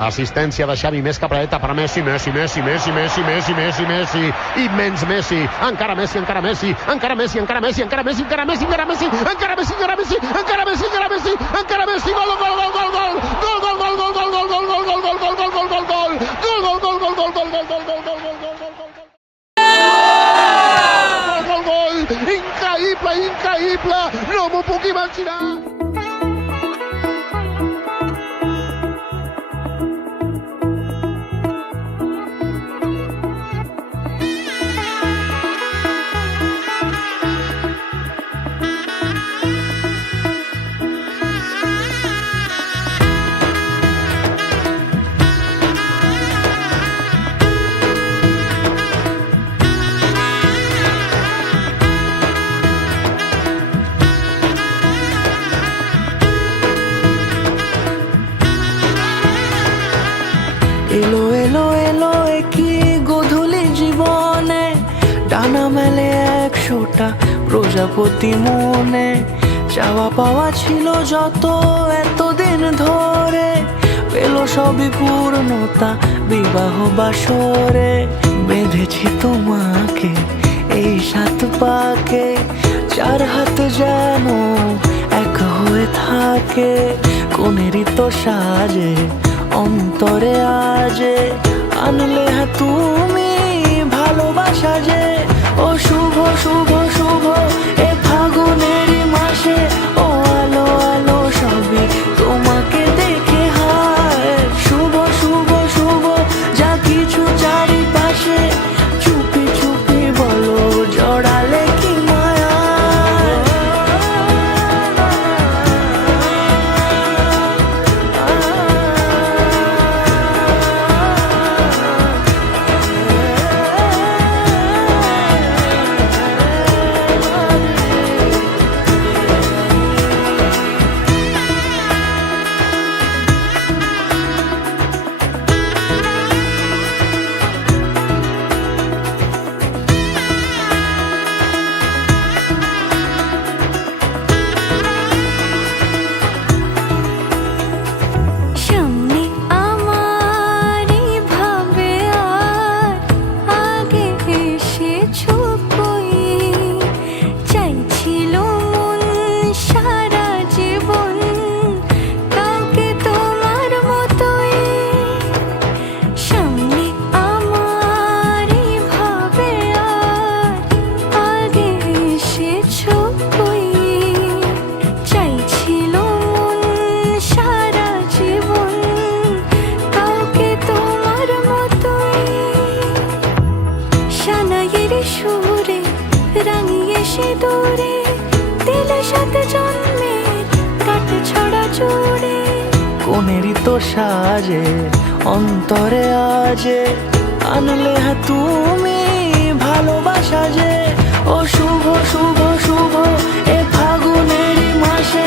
Assistència de Xavi, més cap a la dreta per Messi, Messi, immens Messi, encara Messi, encara Messi, encara Messi, encara Messi, encara Messi, encara Messi, encara Messi, encara Messi, encara Messi, encara Messi, encara Messi, encara Messi, gol, gol, gol, gol, gol, gol, gol, gol, gol, gol, gol, gol, gol, gol, gol, gol, gol, gol, gol, increïble, increïble, no m'ho puc imaginar. এলো এলো এলো একই গধূলি জীবনে, ডানা মেলে 100টা প্রজাপতি মনে। চাওয়া পাওয়া ছিল যত এতদিন ধরে, পেল সবই পূর্ণতা বিবাহ বাসরে। বেঁধেছি তোমাকে এই 7 পাকে, 4 হাত যেন এক হয়ে থাকে। কোনেরই তো সাজে অন্তরে আজে, আনলে তুমি ভালোবাসা যে। ও শুভ শুভ শুভ এ ফাগুনেরই মাসে, ও আলো আলো সবই তোমাকে দেখে হায়। শুভ শুভ শুভ যা কিছু চারিপাশে, চুপি চুপি বলো জড়ালে কি মায়া। সুরে রাঙিয়ে সে দূরে, দিলে 7 জন্মের কাট ছড়া জুড়ে। কোনেরই তো সাজে অন্তরে আজে, আনলে তুমি ভালোবাসা যে। ও শুভ শুভ শুভ এ ফাগুনেরই মাসে,